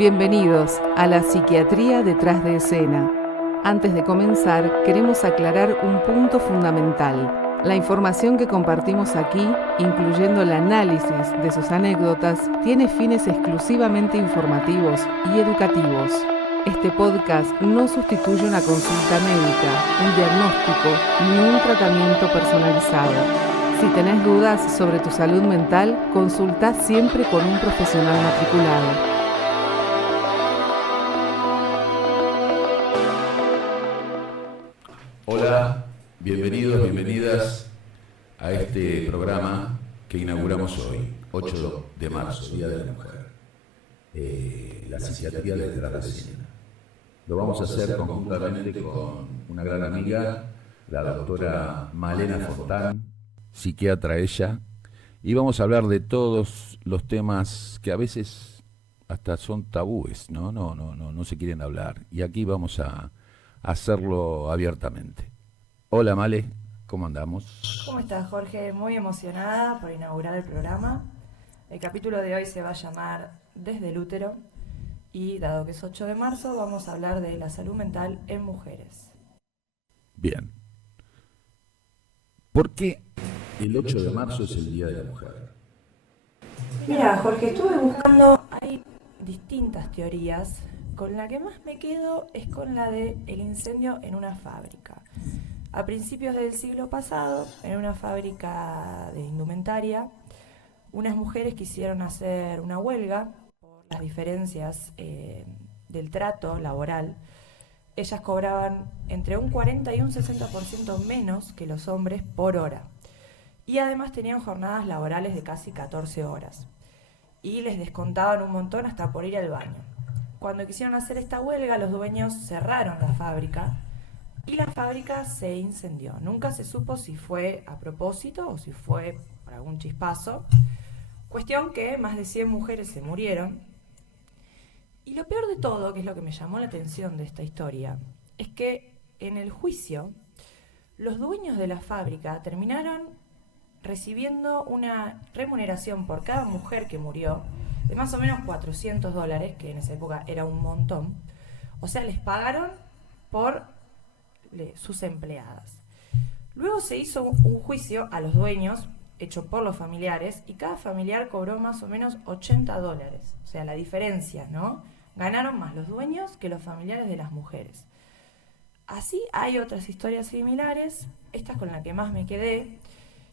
Bienvenidos a la Psiquiatría detrás de escena. Antes de comenzar, queremos aclarar un punto fundamental. La información que compartimos aquí, incluyendo el análisis de sus anécdotas, tiene fines exclusivamente informativos y educativos. Este podcast no sustituye una consulta médica, un diagnóstico ni un tratamiento personalizado. Si tenés dudas sobre tu salud mental, consulta siempre con un profesional matriculado. Hola, bienvenidos, bienvenidas a este programa que inauguramos hoy, 8 de marzo, Día de la Mujer, la psiquiatría detrás de escena. Lo vamos a hacer conjuntamente con una gran amiga, la doctora Malena Fontán, psiquiatra ella, y vamos a hablar de todos los temas que a veces hasta son tabúes, no se quieren hablar, y aquí vamos a hacerlo abiertamente. Hola Male, ¿cómo andamos? ¿Cómo estás, Jorge? Muy emocionada por inaugurar el programa. El capítulo de hoy se va a llamar Desde el útero y, dado que es 8 de marzo, vamos a hablar de la salud mental en mujeres. Bien. ¿Por qué el 8 de marzo es el Día de la Mujer? Mira, Jorge, estuve buscando, hay distintas teorías. Con la que más me quedo es con la de el incendio en una fábrica. A principios del siglo pasado, en una fábrica de indumentaria, unas mujeres quisieron hacer una huelga por las diferencias del trato laboral. Ellas cobraban entre un 40 y un 60% menos que los hombres por hora. Y además tenían jornadas laborales de casi 14 horas. Y les descontaban un montón hasta por ir al baño. Cuando quisieron hacer esta huelga, los dueños cerraron la fábrica y la fábrica se incendió. Nunca se supo si fue a propósito o si fue por algún chispazo. Cuestión que más de 100 mujeres se murieron. Y lo peor de todo, que es lo que me llamó la atención de esta historia, es que en el juicio, los dueños de la fábrica terminaron recibiendo una remuneración por cada mujer que murió de más o menos $400, que en esa época era un montón. O sea, les pagaron por sus empleadas. Luego se hizo un juicio a los dueños, hecho por los familiares, y cada familiar cobró más o menos $80. O sea, la diferencia, ¿no? Ganaron más los dueños que los familiares de las mujeres. Así hay otras historias similares, esta es con la que más me quedé.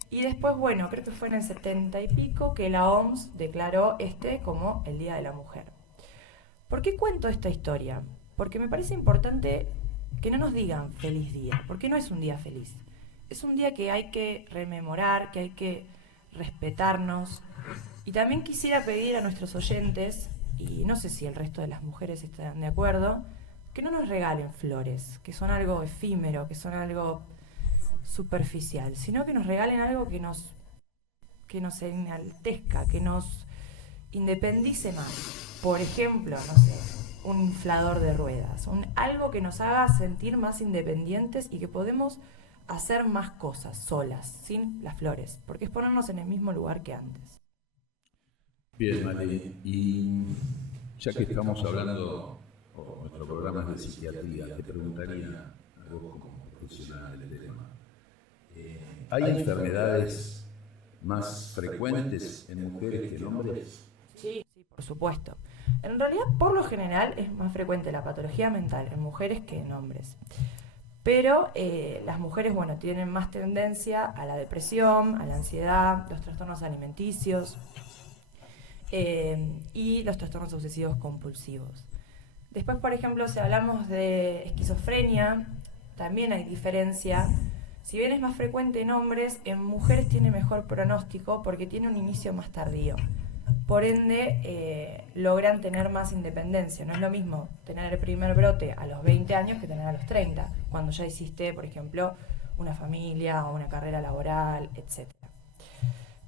Y después, bueno, creo que fue en el 70 y pico que la OMS declaró como el Día de la Mujer. ¿Por qué cuento esta historia? Porque me parece importante que no nos digan feliz día, porque no es un día feliz. Es un día que hay que rememorar, que hay que respetarnos. Y también quisiera pedir a nuestros oyentes, y no sé si el resto de las mujeres están de acuerdo, que no nos regalen flores, que son algo efímero, que son algo superficial, sino que nos regalen algo que nos enaltezca, que nos independice más. Por ejemplo, no sé, un inflador de ruedas, algo que nos haga sentir más independientes y que podemos hacer más cosas solas, sin las flores, porque es ponernos en el mismo lugar que antes. Bien, Male, y ya que estamos hablando, nuestro programa es de psiquiatría, te preguntaría a vos como profesional del tema. ¿Hay enfermedades más frecuentes en mujeres que en hombres? Sí, por supuesto. En realidad, por lo general, es más frecuente la patología mental en mujeres que en hombres. Pero las mujeres, tienen más tendencia a la depresión, a la ansiedad, los trastornos alimenticios y los trastornos obsesivos compulsivos. Después, por ejemplo, si hablamos de esquizofrenia, también hay diferencia. Si bien es más frecuente en hombres, en mujeres tiene mejor pronóstico porque tiene un inicio más tardío. Por ende, logran tener más independencia. No es lo mismo tener el primer brote a los 20 años que tener a los 30, cuando ya hiciste, por ejemplo, una familia o una carrera laboral, etc.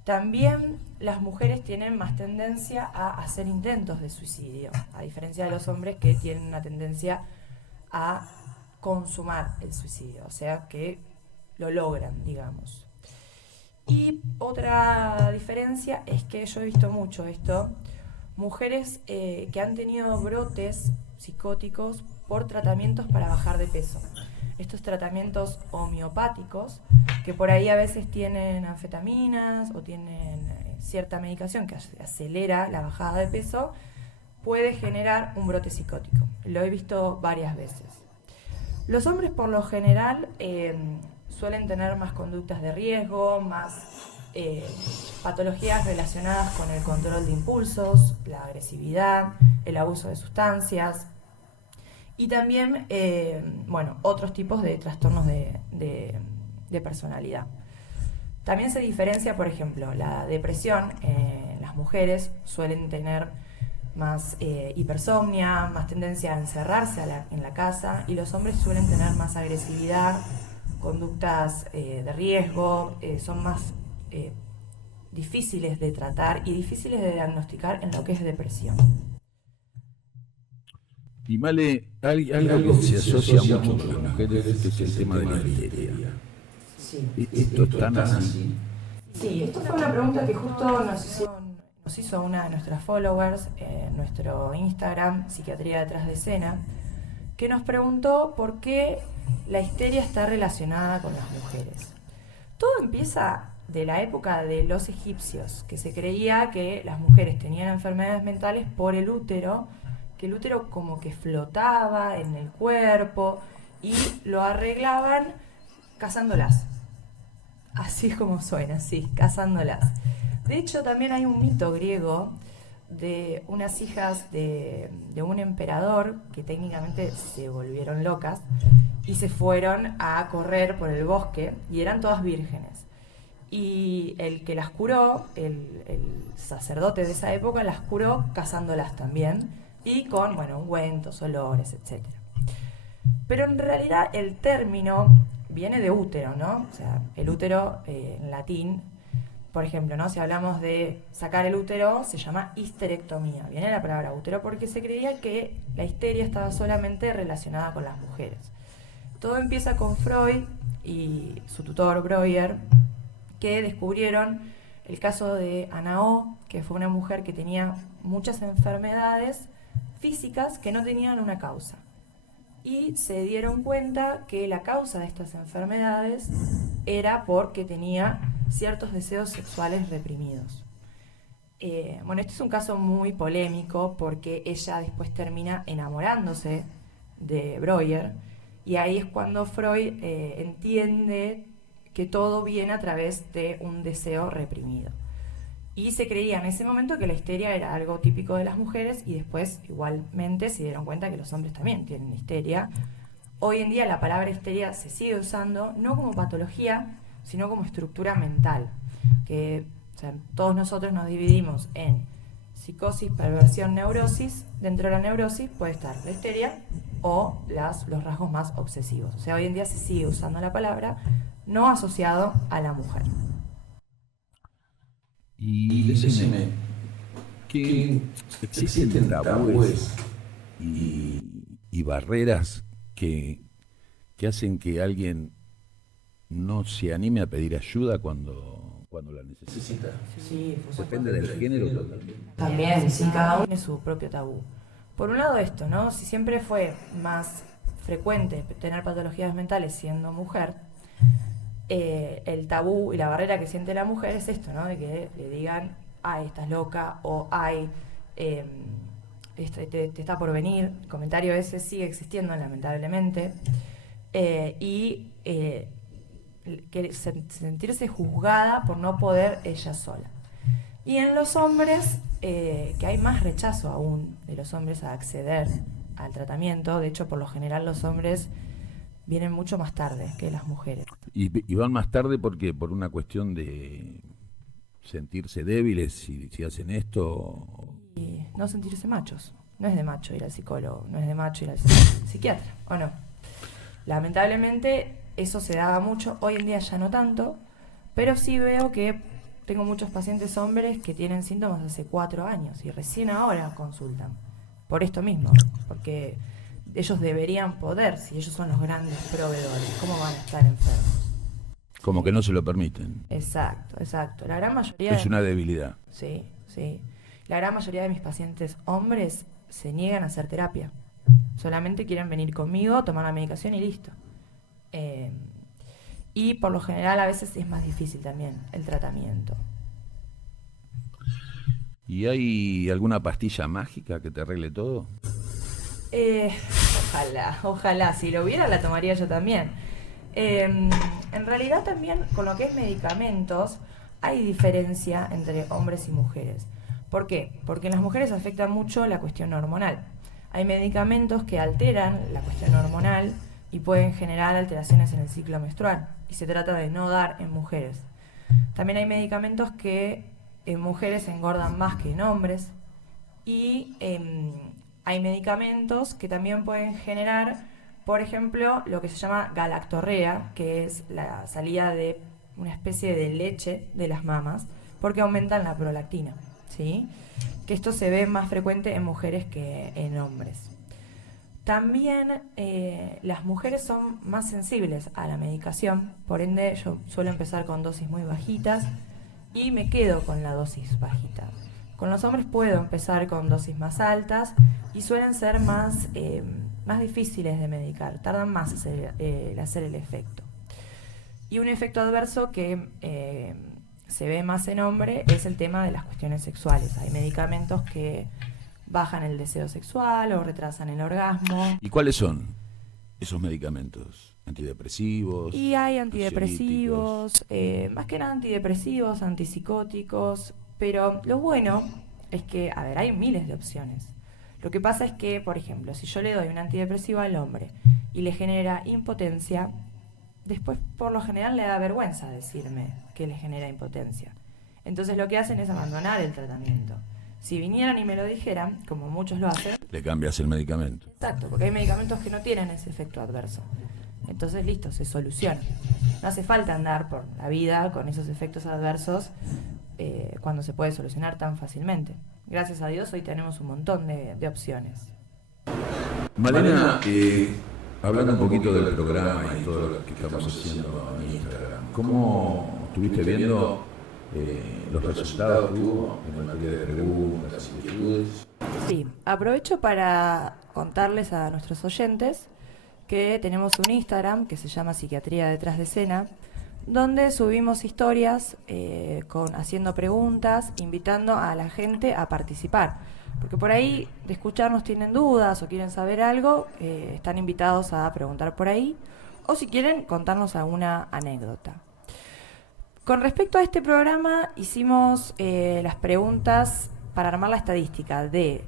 También las mujeres tienen más tendencia a hacer intentos de suicidio, a diferencia de los hombres que tienen una tendencia a consumar el suicidio, o sea que lo logran, digamos. Y otra diferencia es que yo he visto mucho esto, mujeres que han tenido brotes psicóticos por tratamientos para bajar de peso. Estos tratamientos homeopáticos, que por ahí a veces tienen anfetaminas o tienen cierta medicación que acelera la bajada de peso, puede generar un brote psicótico. Lo he visto varias veces. Los hombres por lo general suelen tener más conductas de riesgo, más patologías relacionadas con el control de impulsos, la agresividad, el abuso de sustancias y también otros tipos de trastornos de personalidad. También se diferencia, por ejemplo, la depresión. Las mujeres suelen tener más hipersomnia, más tendencia a encerrarse en la casa, y los hombres suelen tener más agresividad, conductas de riesgo, son más difíciles de tratar y difíciles de diagnosticar en lo que es depresión. Y Male, algo que se asocia mucho con las mujeres, que es el tema de la histeria. Sí. ¿Esto es tan así? Sí, esto fue una pregunta que justo nos hizo una de nuestras followers en nuestro Instagram, Psiquiatría Detrás de Escena, que nos preguntó por qué la histeria está relacionada con las mujeres. Todo empieza de la época de los egipcios, que se creía que las mujeres tenían enfermedades mentales por el útero, que el útero como que flotaba en el cuerpo y lo arreglaban casándolas. Así es como suena, sí, casándolas. De hecho, también hay un mito griego de unas hijas de un emperador que técnicamente se volvieron locas y se fueron a correr por el bosque y eran todas vírgenes. Y el que las curó, el sacerdote de esa época, las curó casándolas también y con, ungüentos, olores, etc. Pero en realidad el término viene de útero, ¿no? O sea, el útero en latín, por ejemplo, ¿no? Si hablamos de sacar el útero, se llama histerectomía. Viene la palabra útero porque se creía que la histeria estaba solamente relacionada con las mujeres. Todo empieza con Freud y su tutor Breuer, que descubrieron el caso de Ana O, que fue una mujer que tenía muchas enfermedades físicas que no tenían una causa. Y se dieron cuenta que la causa de estas enfermedades era porque tenía ciertos deseos sexuales reprimidos. Este es un caso muy polémico porque ella después termina enamorándose de Breuer, y ahí es cuando Freud entiende que todo viene a través de un deseo reprimido. Y se creía en ese momento que la histeria era algo típico de las mujeres, y después igualmente se dieron cuenta que los hombres también tienen histeria. Hoy en día la palabra histeria se sigue usando no como patología, sino como estructura mental, que todos nosotros nos dividimos en psicosis, perversión, neurosis. Dentro de la neurosis puede estar la histeria o los rasgos más obsesivos. O sea, hoy en día se sigue usando la palabra, no asociado a la mujer. Y decime, que existen tabúes y barreras que hacen que alguien no se anime a pedir ayuda cuando la necesita. Sí, depende del género. También, sí, cada uno tiene su propio tabú. Por un lado esto, ¿no? Si siempre fue más frecuente tener patologías mentales siendo mujer, el tabú y la barrera que siente la mujer es esto, ¿no? De que le digan, ay, estás loca, o ay, te está por venir. El comentario ese sigue existiendo, lamentablemente. Sentirse juzgada por no poder ella sola. Y en los hombres, que hay más rechazo aún de los hombres a acceder al tratamiento. De hecho, por lo general los hombres vienen mucho más tarde que las mujeres. ¿Y van más tarde porque por una cuestión de sentirse débiles si hacen esto? Y no sentirse machos. No es de macho ir al psicólogo, no es de macho ir al psiquiatra, ¿o no? Lamentablemente eso se daba mucho, hoy en día ya no tanto, pero sí veo que tengo muchos pacientes hombres que tienen síntomas hace 4 años y recién ahora consultan. Por esto mismo, porque ellos deberían poder, si ellos son los grandes proveedores, ¿cómo van a estar enfermos? Como que no se lo permiten. Exacto. La gran mayoría... Es una debilidad. Sí. la gran mayoría de mis pacientes hombres se niegan a hacer terapia. Solamente quieren venir conmigo, tomar la medicación y listo. Y por lo general a veces es más difícil también el tratamiento. ¿Y hay alguna pastilla mágica que te arregle todo? Ojalá, si lo hubiera la tomaría yo también. En realidad también con lo que es medicamentos hay diferencia entre hombres y mujeres. ¿Por qué? Porque en las mujeres afecta mucho la cuestión hormonal. Hay medicamentos que alteran la cuestión hormonal y pueden generar alteraciones en el ciclo menstrual, y se trata de no dar en mujeres. También hay medicamentos que en mujeres engordan más que en hombres, y hay medicamentos que también pueden generar, por ejemplo, lo que se llama galactorrea, que es la salida de una especie de leche de las mamas, porque aumentan la prolactina, ¿sí? Que esto se ve más frecuente en mujeres que en hombres. También las mujeres son más sensibles a la medicación, por ende yo suelo empezar con dosis muy bajitas y me quedo con la dosis bajita. Con los hombres puedo empezar con dosis más altas y suelen ser más difíciles de medicar, tardan más hacer el efecto. Y un efecto adverso que se ve más en hombre es el tema de las cuestiones sexuales. Hay medicamentos que bajan el deseo sexual o retrasan el orgasmo. ¿Y cuáles son esos medicamentos? ¿Antidepresivos? Y hay antidepresivos, más que nada antidepresivos, antipsicóticos, pero lo bueno es que, hay miles de opciones. Lo que pasa es que, por ejemplo, si yo le doy un antidepresivo al hombre y le genera impotencia, después por lo general le da vergüenza decirme que le genera impotencia. Entonces lo que hacen es abandonar el tratamiento. Si vinieran y me lo dijeran, como muchos lo hacen, le cambias el medicamento. Exacto, porque hay medicamentos que no tienen ese efecto adverso. Entonces, listo, se soluciona. No hace falta andar por la vida con esos efectos adversos cuando se puede solucionar tan fácilmente. Gracias a Dios hoy tenemos un montón de opciones. Malena, hablando un poquito del programa y todo lo que estamos haciendo en Instagram, ¿cómo estuviste viendo los resultados que hubo en materia de preguntas, inquietudes? Sí, aprovecho para contarles a nuestros oyentes que tenemos un Instagram que se llama Psiquiatría Detrás de Escena, donde subimos historias haciendo preguntas, invitando a la gente a participar. Porque por ahí de escucharnos tienen dudas o quieren saber algo, están invitados a preguntar por ahí, o si quieren contarnos alguna anécdota. Con respecto a este programa hicimos las preguntas para armar la estadística de,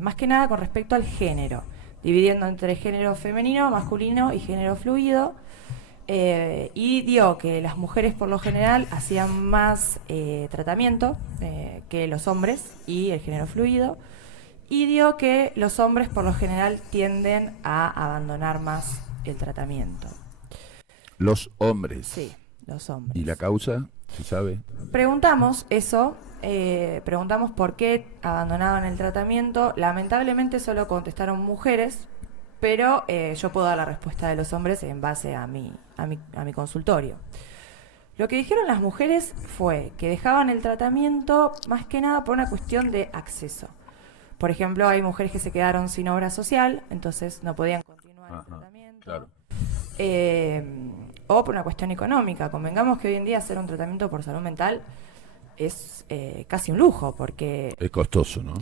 más que nada con respecto al género, dividiendo entre género femenino, masculino y género fluido, y dio que las mujeres por lo general hacían más tratamiento que los hombres y el género fluido, y dio que los hombres por lo general tienden a abandonar más el tratamiento. Los hombres. Sí, los hombres. ¿Y la causa? ¿Se sabe? Preguntamos eso, preguntamos por qué abandonaban el tratamiento. Lamentablemente solo contestaron mujeres, pero yo puedo dar la respuesta de los hombres en base a mi consultorio. Lo que dijeron las mujeres fue que dejaban el tratamiento más que nada por una cuestión de acceso. Por ejemplo, hay mujeres que se quedaron sin obra social, entonces no podían continuar el tratamiento. Claro. O por una cuestión económica. Convengamos que hoy en día hacer un tratamiento por salud mental es casi un lujo, porque es costoso, ¿no?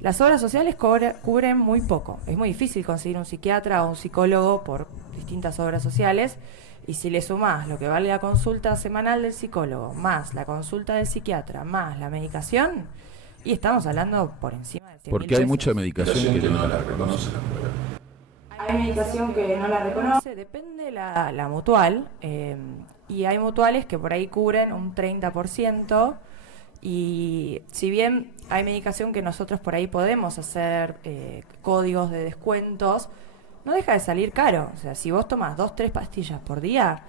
Las obras sociales cubren muy poco. Es muy difícil conseguir un psiquiatra o un psicólogo por distintas obras sociales, y si le sumás lo que vale la consulta semanal del psicólogo, más la consulta del psiquiatra, más la medicación, y estamos hablando por encima de 100.000 Porque hay pesos. mucha medicación que no la reconocen. Hay medicación que no la reconoce, depende la mutual, y hay mutuales que por ahí cubren un 30%, y si bien hay medicación que nosotros por ahí podemos hacer códigos de descuentos, no deja de salir caro. O sea, si vos tomás 2-3 pastillas por día,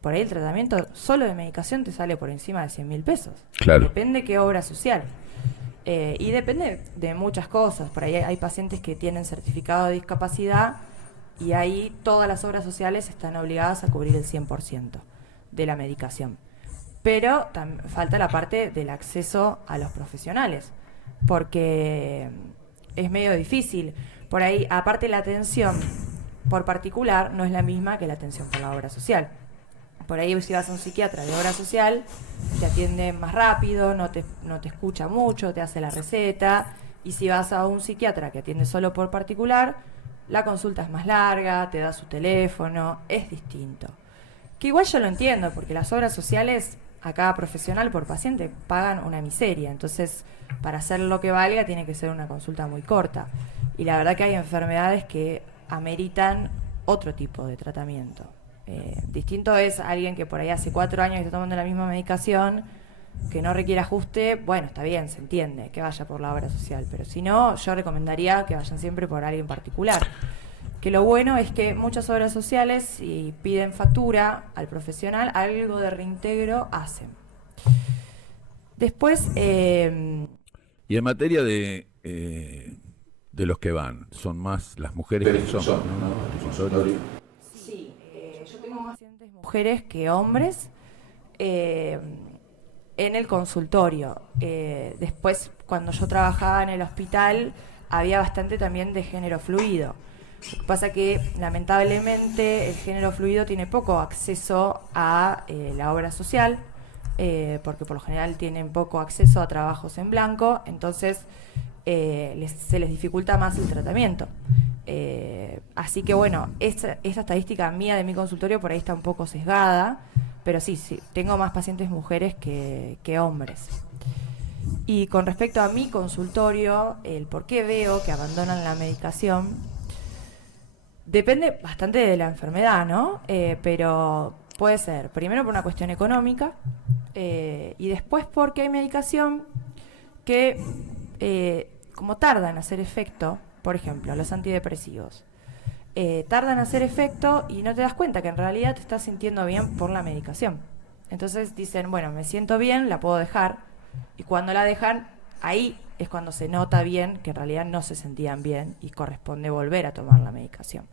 por ahí el tratamiento solo de medicación te sale por encima de 100.000 pesos. Claro. Depende qué obra social. Y depende de muchas cosas. Por ahí hay pacientes que tienen certificado de discapacidad y ahí todas las obras sociales están obligadas a cubrir el 100% de la medicación. Pero falta la parte del acceso a los profesionales, porque es medio difícil. Por ahí, aparte la atención por particular no es la misma que la atención por la obra social. Por ahí si vas a un psiquiatra de obra social, te atiende más rápido, no te escucha mucho, te hace la receta. Y si vas a un psiquiatra que atiende solo por particular, la consulta es más larga, te da su teléfono, es distinto. Que igual yo lo entiendo, porque las obras sociales a cada profesional por paciente pagan una miseria. Entonces, para hacer lo que valga, tiene que ser una consulta muy corta. Y la verdad que hay enfermedades que ameritan otro tipo de tratamiento. Distinto es alguien que por ahí hace 4 años está tomando la misma medicación, que no requiere ajuste. Bueno, está bien, se entiende que vaya por la obra social, pero si no, yo recomendaría que vayan siempre por alguien particular. Que lo bueno es que muchas obras sociales, si piden factura al profesional, algo de reintegro hacen. Después... Y en materia de los que van, ¿son más las mujeres que son, ¿no? Sí, yo tengo más pacientes mujeres que hombres en el consultorio. Después, cuando yo trabajaba en el hospital, había bastante también de género fluido. Lo que pasa que, lamentablemente, el género fluido tiene poco acceso a la obra social, porque por lo general tienen poco acceso a trabajos en blanco, entonces se les dificulta más el tratamiento. Así que bueno, esa estadística mía de mi consultorio por ahí está un poco sesgada, pero sí, tengo más pacientes mujeres que hombres. Y con respecto a mi consultorio, el por qué veo que abandonan la medicación, depende bastante de la enfermedad, ¿no? Pero puede ser, primero por una cuestión económica, y después porque hay medicación que, como tarda en hacer efecto, por ejemplo, los antidepresivos, tardan en hacer efecto y no te das cuenta que en realidad te estás sintiendo bien por la medicación. Entonces dicen, bueno, me siento bien, la puedo dejar, y cuando la dejan, ahí es cuando se nota bien que en realidad no se sentían bien y corresponde volver a tomar la medicación.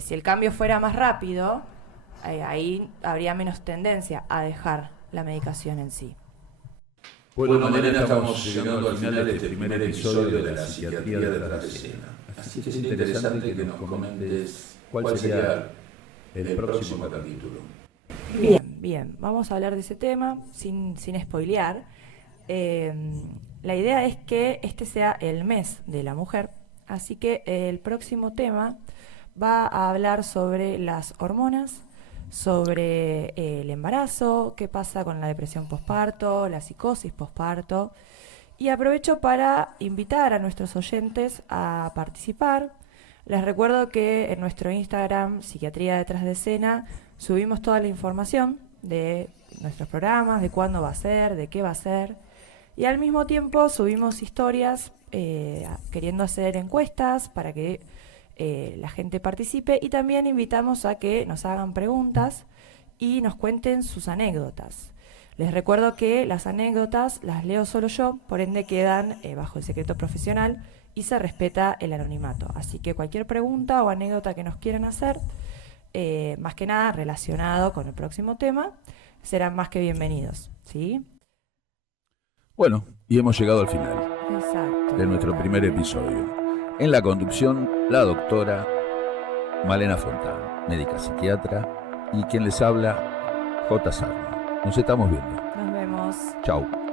Si el cambio fuera más rápido, ahí habría menos tendencia a dejar la medicación en sí. Bueno, Malena, estamos llegando al final de este primer episodio de la psiquiatría detrás de escena. Así que es interesante que nos comentes cuál sería el próximo capítulo. Bien, vamos a hablar de ese tema sin spoilear. La idea es que este sea el mes de la mujer, así que el próximo tema va a hablar sobre las hormonas, sobre el embarazo, qué pasa con la depresión posparto, la psicosis posparto. Y aprovecho para invitar a nuestros oyentes a participar. Les recuerdo que en nuestro Instagram, Psiquiatría Detrás de Escena, subimos toda la información de nuestros programas, de cuándo va a ser, de qué va a ser. Y al mismo tiempo subimos historias queriendo hacer encuestas para que la gente participe, y también invitamos a que nos hagan preguntas y nos cuenten sus anécdotas. Les recuerdo que las anécdotas las leo solo yo, por ende quedan bajo el secreto profesional y se respeta el anonimato. Así que cualquier pregunta o anécdota que nos quieran hacer, más que nada relacionado con el próximo tema, serán más que bienvenidos, ¿sí? Bueno, y hemos llegado al final. Exacto. De nuestro primer episodio. En la conducción, la doctora Malena Fontán, médica psiquiatra, y quien les habla, J. Sarno. Nos estamos viendo. Nos vemos. Chau.